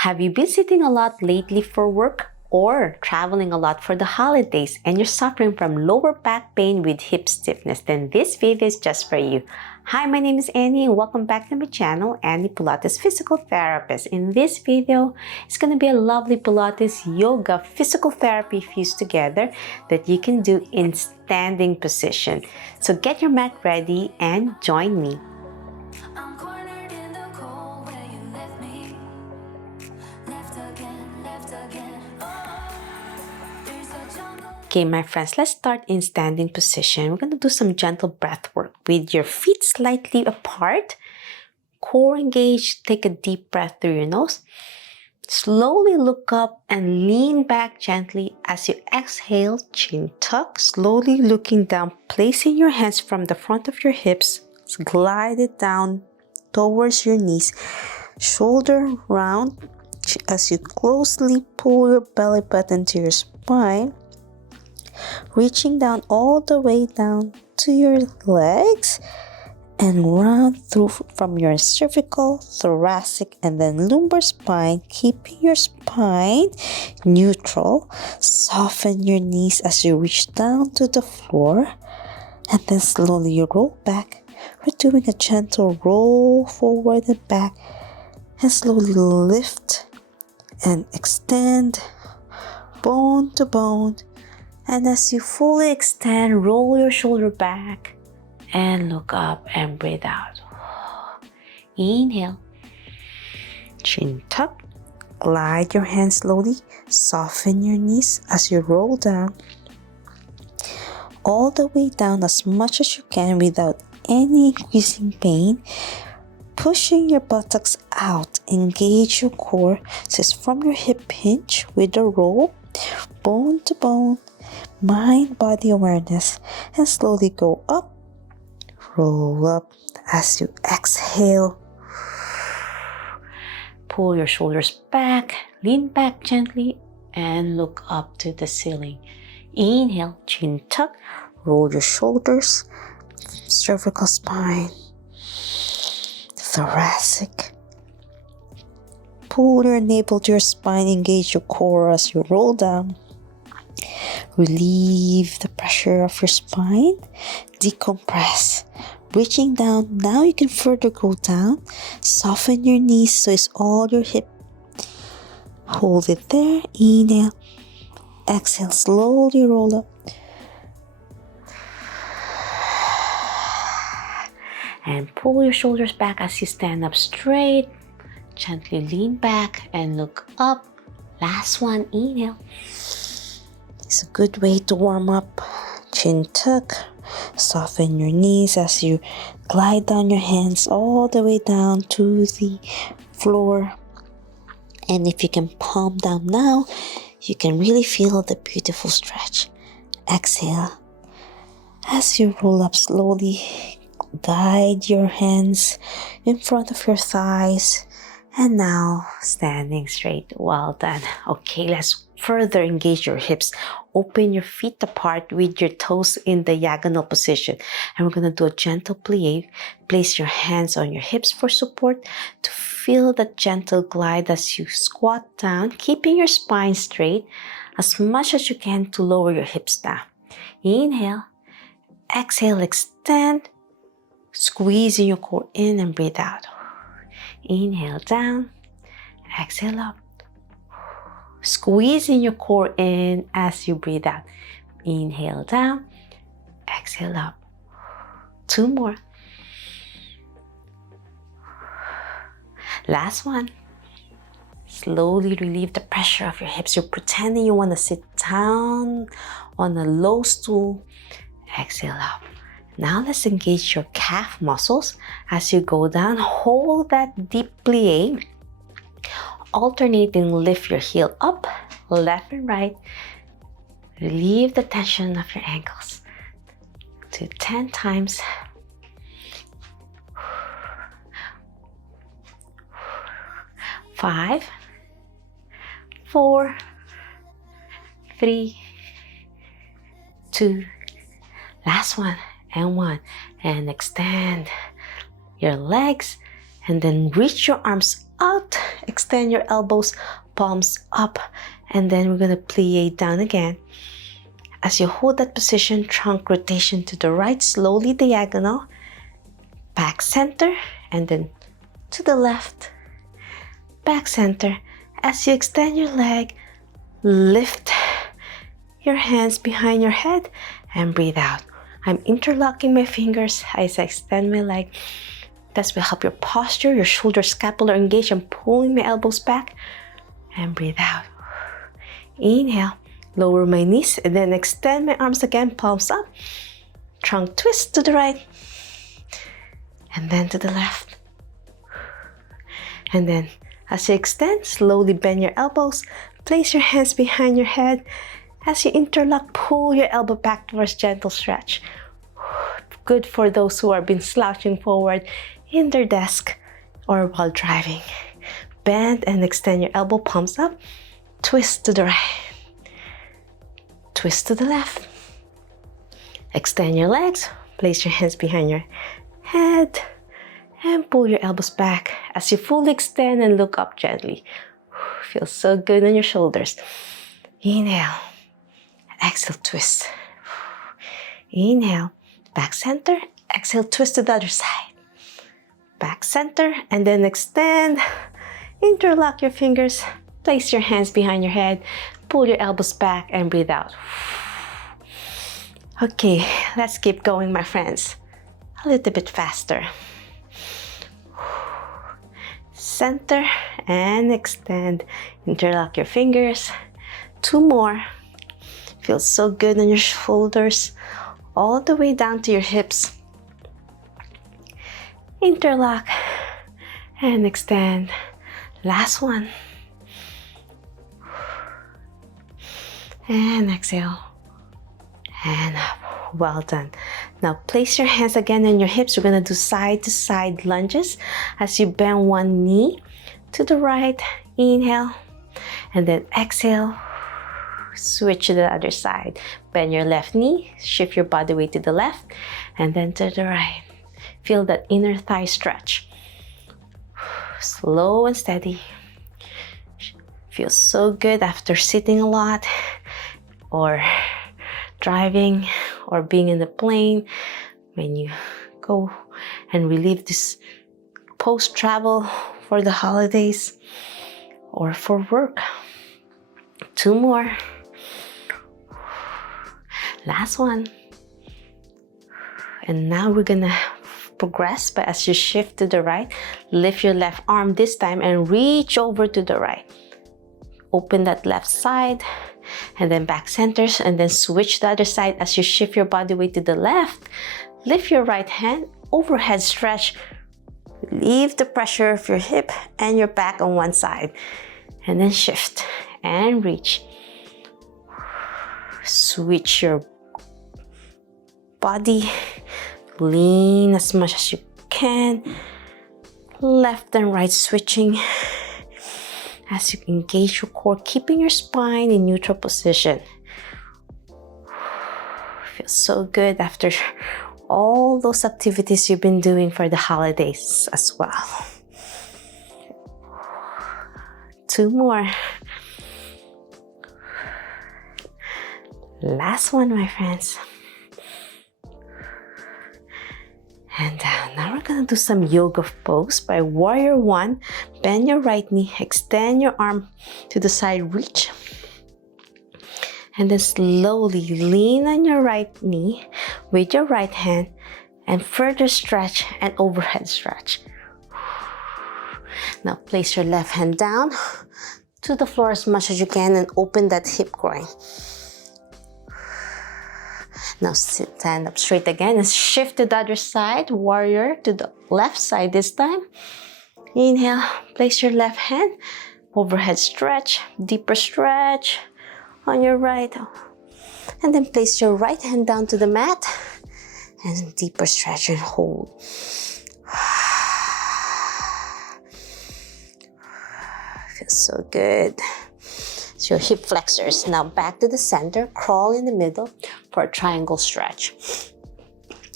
Have you been sitting a lot lately for work or traveling a lot for the holidays and you're suffering from lower back pain with hip stiffness? Then this video is just for you. Hi, my name is Annie and welcome back to my channel, Annie Pilates Physical Therapist. In this video, it's going to be a lovely Pilates yoga physical therapy fused together that you can do in standing position. So get your mat ready and join me. Okay, my friends, let's start in standing position. We're going to do some gentle breath work with your feet slightly apart, core engaged. Take a deep breath through your nose. Slowly look up and lean back gently as you exhale, chin tuck, slowly looking down, placing your hands from the front of your hips, glide it down towards your knees, shoulder round as you closely pull your belly button to your spine, reaching down all the way down to your legs and round through from your cervical, thoracic, and then lumbar spine, keeping your spine neutral. Soften your knees as you reach down to the floor and then slowly you roll back. We're doing a gentle roll forward and back and slowly lift and extend bone to bone. And as you fully extend, roll your shoulder back and look up and breathe out. Inhale, chin tuck, glide your hands slowly, soften your knees as you roll down, all the way down as much as you can without any increasing pain. Pushing your buttocks out, engage your core. So it's from your hip hinge with a roll, bone to bone, mind body awareness, and slowly go up, roll up as you exhale. Pull your shoulders back, lean back gently, and look up to the ceiling. Inhale, chin tuck, roll your shoulders, cervical spine, thoracic. Pull your navel to your spine, engage your core as you roll down. Relieve the pressure of your spine. Decompress. Reaching down. Now you can further go down. Soften your knees so it's all your hip. Hold it there. Inhale. Exhale. Slowly roll up. And pull your shoulders back as you stand up straight. Gently lean back and look up. Last one. Inhale. It's a good way to warm up. Chin tuck. Soften your knees as you glide down your hands all the way down to the floor. And if you can palm down now, you can really feel the beautiful stretch. Exhale. As you roll up slowly, guide your hands in front of your thighs. And now, standing straight. Well done. Okay, let's further engage your hips. Open your feet apart with your toes in diagonal position. And we're going to do a gentle plie. Place your hands on your hips for support to feel the gentle glide as you squat down, keeping your spine straight as much as you can to lower your hips down. Inhale. Exhale, extend. Squeezing your core in and breathe out. Inhale down, exhale up. Squeezing your core in as you breathe out. Inhale down, exhale up. Two more. Last one. Slowly relieve the pressure of your hips. You're pretending you want to sit down on a low stool. Exhale up. Now let's engage your calf muscles as you go down. Hold that deep plie. Alternating, lift your heel up, left and right. Relieve the tension of your ankles. To 10 times. 5, 4, 3, 2, last one. And 1, and extend your legs and then reach your arms out. Extend your elbows, palms up, and then we're gonna plie down again. As you hold that position, trunk rotation to the right, slowly diagonal, back center, and then to the left, back center. As you extend your leg, lift your hands behind your head and breathe out. I'm interlocking my fingers as I extend my leg. This will help your posture, your shoulder scapular engage. I'm pulling my elbows back and breathe out. Inhale, lower my knees and then extend my arms again, palms up. Trunk twist to the right and then to the left. And then as you extend, slowly bend your elbows. Place your hands behind your head. As you interlock, pull your elbow back towards gentle stretch. Good for those who have been slouching forward in their desk or while driving. Bend and extend your elbow, palms up. Twist to the right. Twist to the left. Extend your legs. Place your hands behind your head and pull your elbows back as you fully extend and look up gently. Feels so good on your shoulders. Inhale. Exhale, twist. Inhale, back center. Exhale, twist to the other side. Back center, and then extend. Interlock your fingers. Place your hands behind your head. Pull your elbows back and breathe out. Okay, let's keep going, my friends. A little bit faster. Center and extend. Interlock your fingers. 2 more. Feels so good on your shoulders, all the way down to your hips. Interlock and extend. Last one. And exhale. And up. Well done. Now place your hands again on your hips. We're gonna do side to side lunges as you bend one knee to the right. Inhale. And then exhale. Switch to the other side. Bend your left knee, shift your body weight to the left, and then to the right. Feel that inner thigh stretch. Slow and steady. Feels so good after sitting a lot, or driving, or being in the plane. When you go and relieve this post-travel for the holidays, or for work. 2 more. Last one. And now we're gonna progress, but as you shift to the right, lift your left arm this time and reach over to the right. Open that left side and then back centers, and then switch the other side as you shift your body weight to the left. Lift your right hand, overhead stretch. Relieve the pressure of your hip and your back on one side. And then shift and reach. Switch your body, lean as much as you can, left and right switching as you engage your core, keeping your spine in neutral position. Feels so good after all those activities you've been doing for the holidays as well. 2 more. Last one, my friends. And now we're gonna do some yoga pose by warrior 1. Bend your right knee, extend your arm to the side, reach. And then slowly lean on your right knee with your right hand and further stretch and overhead stretch. Now place your left hand down to the floor as much as you can and open that hip groin. Now stand up straight again and shift to the other side, warrior to the left side this time. Inhale, place your left hand, overhead stretch, deeper stretch on your right. And then place your right hand down to the mat and deeper stretch and hold. Feels so good. So your hip flexors. Now back to the center, crawl in the middle for a triangle stretch.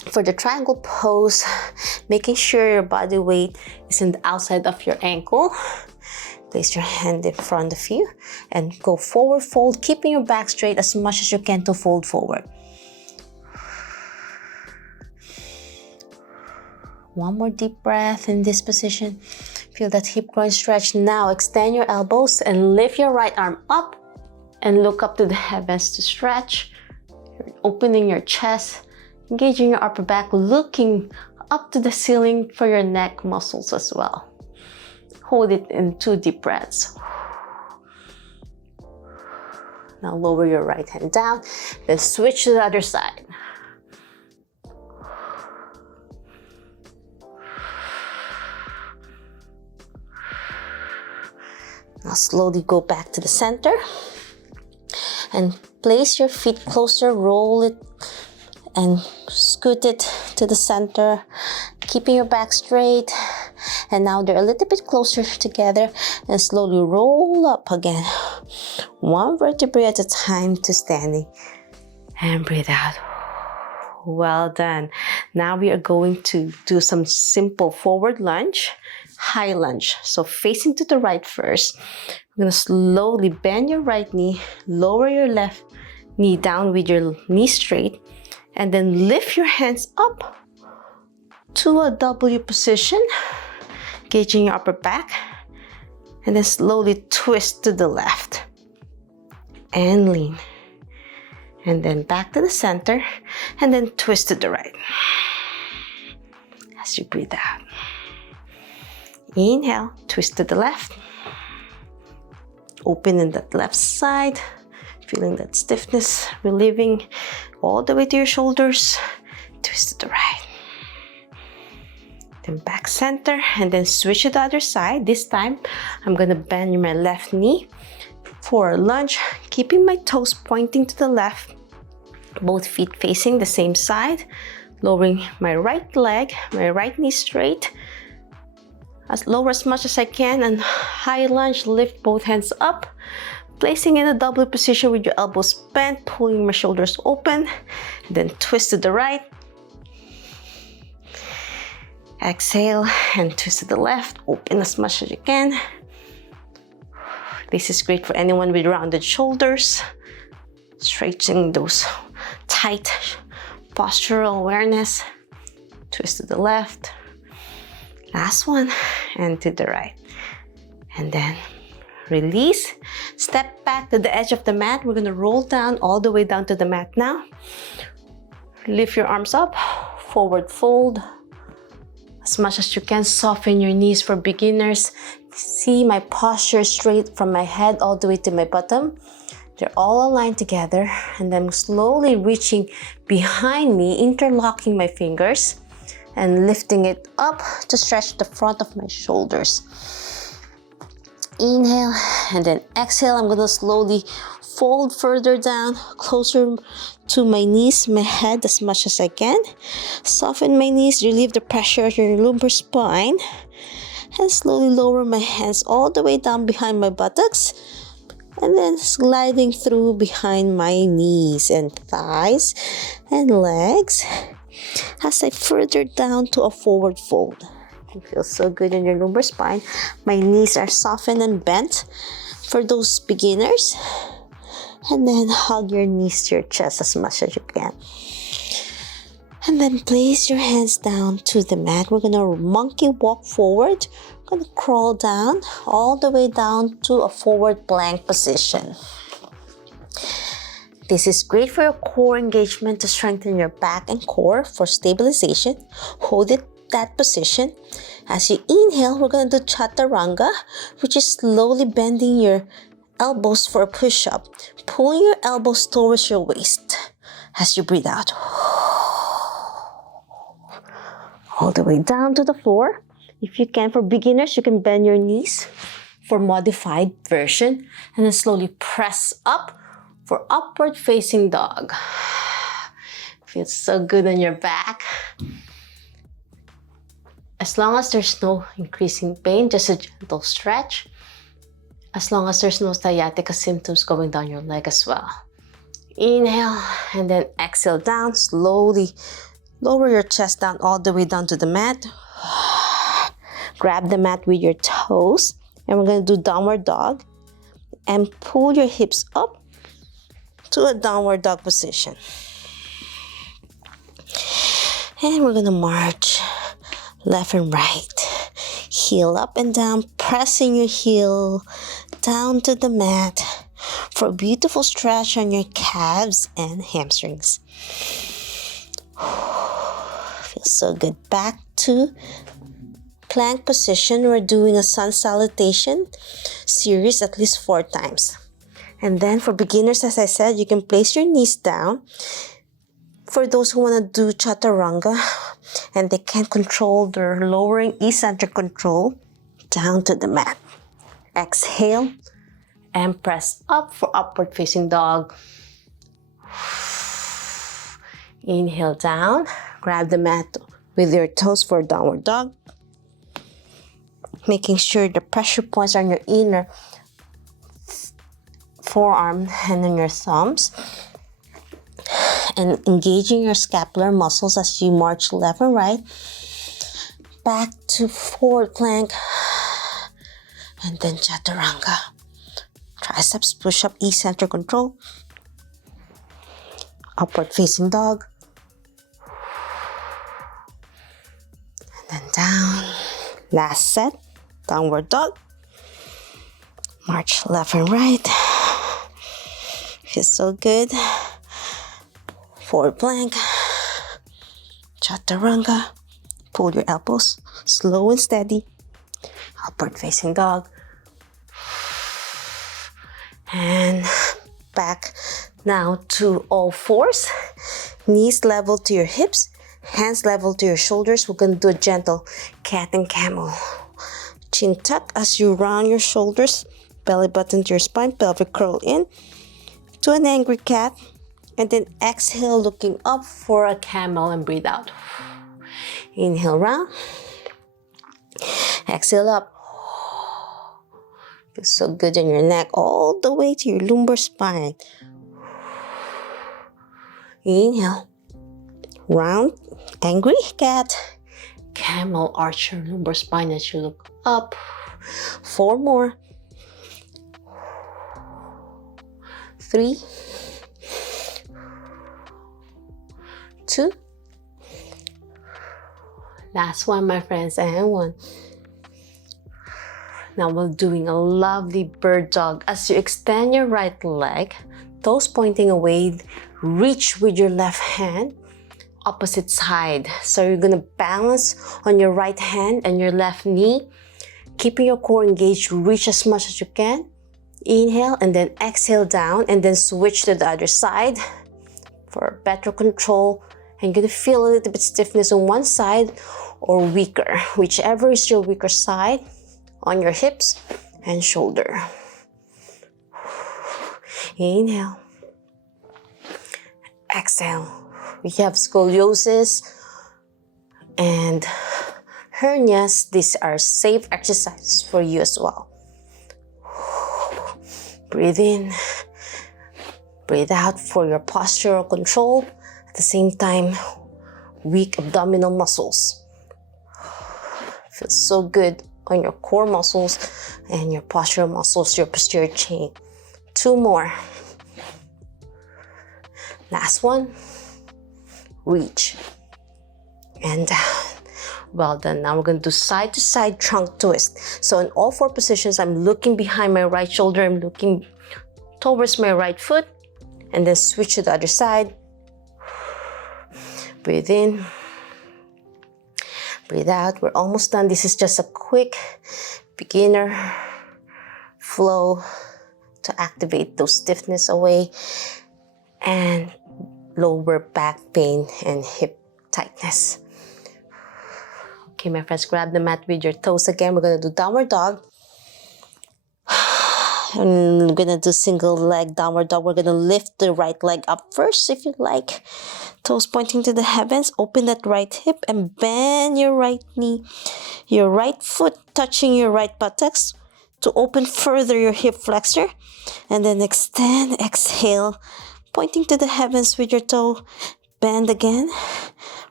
For the triangle pose, making sure your body weight is in the outside of your ankle. Place your hand in front of you and go forward fold, keeping your back straight as much as you can to fold forward. One more deep breath in this position. Feel that hip groin stretch. Now extend your elbows and lift your right arm up and look up to the heavens to stretch. You're opening your chest, engaging your upper back, looking up to the ceiling for your neck muscles as well. Hold it in 2 deep breaths. Now lower your right hand down, then switch to the other side. Now slowly go back to the center and place your feet closer, roll it and scoot it to the center, keeping your back straight. And now they're a little bit closer together and slowly roll up again. 1 vertebrae at a time to standing. And breathe out. Well done. Now we are going to do some simple forward lunge, high lunge. So facing to the right first. We're going to slowly bend your right knee, lower your left knee down with your knee straight, and then lift your hands up to a W position, engaging your upper back, and then slowly twist to the left and lean. And then back to the center, and then twist to the right. As you breathe out. Inhale, twist to the left. Open in that left side, feeling that stiffness, relieving all the way to your shoulders. Twist to the right. Then back center, and then switch to the other side. This time, I'm gonna bend my left knee for a lunge, keeping my toes pointing to the left, both feet facing the same side, lowering my right leg, my right knee straight, lower as much as I can, and high lunge, lift both hands up, placing in a W position with your elbows bent, pulling my shoulders open, then twist to the right. Exhale and twist to the left, open as much as you can. This is great for anyone with rounded shoulders, straightening those tight postural awareness. Twist to the left. Last one, and to the right. And then release. Step back to the edge of the mat. We're gonna roll down all the way down to the mat now. Lift your arms up, forward fold. As much as you can, soften your knees for beginners. See my posture straight from my head all the way to my bottom. They're all aligned together, and then slowly reaching behind me, interlocking my fingers and lifting it up to stretch the front of my shoulders. Inhale, and then exhale. I'm gonna slowly fold further down, closer to my knees, my head as much as I can. Soften my knees, relieve the pressure of your lumbar spine, and slowly lower my hands all the way down behind my buttocks, and then sliding through behind my knees and thighs and legs as I further down to a forward fold. It feels so good in your lumbar spine. My knees are softened and bent for those beginners. And then hug your knees to your chest as much as you can. And then place your hands down to the mat. We're gonna monkey walk forward. We're gonna crawl down, all the way down to a forward plank position. This is great for your core engagement to strengthen your back and core for stabilization. Hold it that position. As you inhale, we're gonna do chaturanga, which is slowly bending your elbows for a push-up. Pulling your elbows towards your waist as you breathe out. All the way down to the floor. If you can, for beginners, you can bend your knees for modified version. And then slowly press up for upward facing dog. Feels so good on your back. As long as there's no increasing pain, just a gentle stretch. As long as there's no sciatica symptoms going down your leg as well. Inhale and then exhale down. Slowly Lower your chest down all the way down to the mat. Grab the mat with your toes. And we're going to do downward dog. And pull your hips up to a downward dog position. And we're going to march left and right. Heel up and down, pressing your heel down to the mat for a beautiful stretch on your calves and hamstrings. Feels so good. Back to plank position. We're doing a sun salutation series at least 4 times. And then for beginners, as I said, you can place your knees down. For those who want to do chaturanga and they can't control their lowering eccentric control, down to the mat. Exhale and press up for upward facing dog. Inhale down, grab the mat with your toes for downward dog. Making sure the pressure points are on your inner forearm and on your thumbs. And engaging your scapular muscles as you march left and right. Back to forward plank. And then chaturanga. Triceps push up, eccentric control. Upward facing dog. And then down. Last set. Downward dog. March left and right. Feels so good. Forward plank, chaturanga, pull your elbows, slow and steady, upward facing dog, and back now to all fours, knees level to your hips, hands level to your shoulders. We're going to do a gentle cat and camel. Chin tuck as you round your shoulders, belly button to your spine, pelvic curl in to an angry cat. And then exhale, looking up for a camel and breathe out. Inhale round. Exhale up. Feels so good in your neck all the way to your lumbar spine. Inhale. Round, angry cat. Camel, arch your lumbar spine as you look up. 4 more. 3. 2. Last one, my friends, and 1. Now we're doing a lovely bird dog. As you extend your right leg, toes pointing away, reach with your left hand, opposite side. So you're gonna balance on your right hand and your left knee, keeping your core engaged, reach as much as you can. Inhale and then exhale down and then switch to the other side for better control. And you're gonna feel a little bit stiffness on one side or weaker, whichever is your weaker side, on your hips and shoulder. Inhale. Exhale. If you have scoliosis and hernias, these are safe exercises for you as well. Breathe in. Breathe out for your postural control. At the same time, weak abdominal muscles. Feels so good on your core muscles and your postural muscles, your posterior chain. 2 more. Last one. Reach and down. Well done. Now we're going to do side to side trunk twist. So in all 4 positions, I'm looking behind my right shoulder. I'm looking towards my right foot. And then switch to the other side. Breathe in. Breathe out. We're almost done. This is just a quick beginner flow to activate those stiffness away and lower back pain and hip tightness. Okay, my friends, grab the mat with your toes again. We're going to do downward dog. And we're going to do single leg downward dog. We're going to lift the right leg up first if you like. Toes pointing to the heavens. Open that right hip and bend your right knee. Your right foot touching your right buttocks to open further your hip flexor. And then extend, exhale, pointing to the heavens with your toe. Bend again.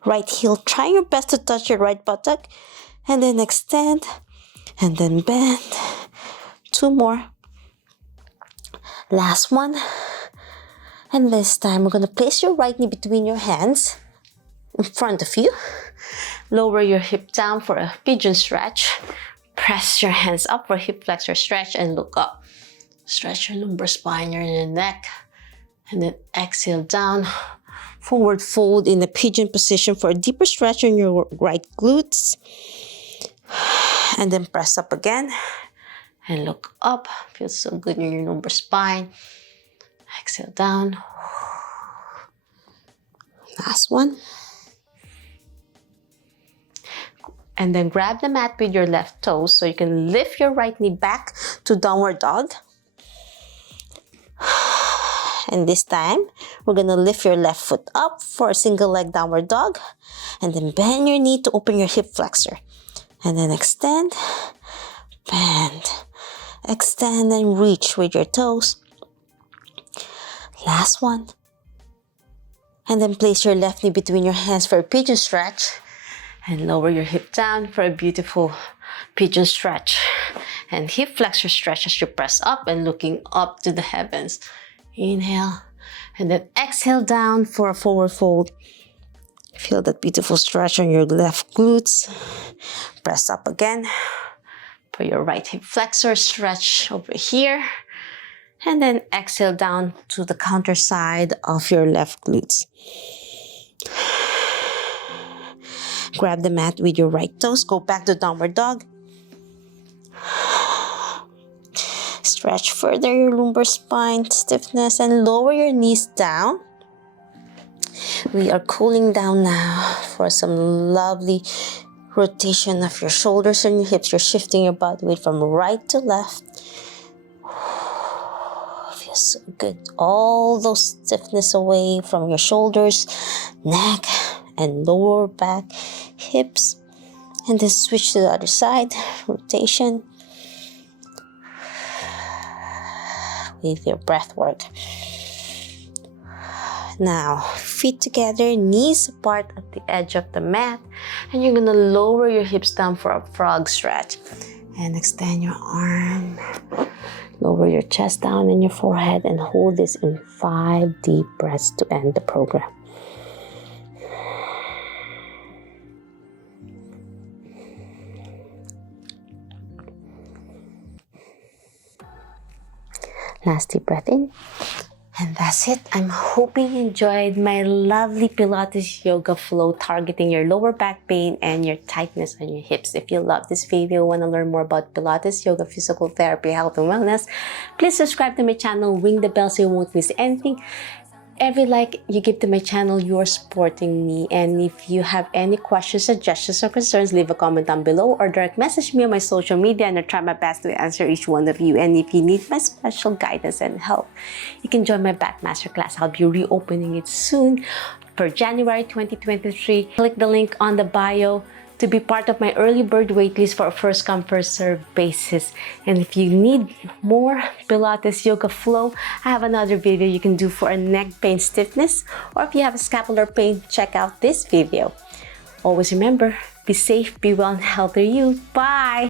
Right heel, try your best to touch your right buttock. And then extend. And then bend. 2 more. Last one. And this time, we're going to place your right knee between your hands in front of you. Lower your hip down for a pigeon stretch. Press your hands up for hip flexor stretch and look up. Stretch your lumbar spine, your neck. And then exhale down. Forward fold in a pigeon position for a deeper stretch on your right glutes. And then press up again. And look up. Feels so good in your lumbar spine. Exhale down. Last one. And then grab the mat with your left toes so you can lift your right knee back to downward dog. And this time, we're going to lift your left foot up for a single leg downward dog. And then bend your knee to open your hip flexor. And then extend, bend, extend and reach with your toes. Last one. And then place your left knee between your hands for a pigeon stretch. And lower your hip down for a beautiful pigeon stretch. And hip flexor stretch as you press up and looking up to the heavens. Inhale. And then exhale down for a forward fold. Feel that beautiful stretch on your left glutes. Press up again. For your right hip flexor, stretch over here. And then exhale down to the counter side of your left glutes. Grab the mat with your right toes. Go back to downward dog. Stretch further your lumbar spine, stiffness, and lower your knees down. We are cooling down now for some lovely rotation of your shoulders and your hips. You're shifting your body weight from right to left. Feels so good. All those stiffness away from your shoulders, neck, and lower back, hips. And then switch to the other side. Rotation. With your breath work. Now, feet together, knees apart at the edge of the mat. And you're going to lower your hips down for a frog stretch. And extend your arm. Lower your chest down and your forehead. And hold this in 5 deep breaths to end the program. Last deep breath in. And that's it. I'm hoping you enjoyed my lovely Pilates yoga flow targeting your lower back pain and your tightness on your hips. If you love this video, want to learn more about Pilates, yoga, physical therapy, health, and wellness, please subscribe to my channel, ring the bell so you won't miss anything. Every like you give to my channel, you're supporting me. And if you have any questions, suggestions, or concerns, leave a comment down below or direct message me on my social media and I'll try my best to answer each one of you. And if you need my special guidance and help, you can join my back masterclass. I'll be reopening it soon for January 2023. Click the link on the bio to be part of my early bird waitlist for a first come first serve basis. And if you need more Pilates yoga flow, I have another video you can do for a neck pain stiffness, or if you have a scapular pain, check out this video. Always remember, be safe, be well, and healthy you. Bye!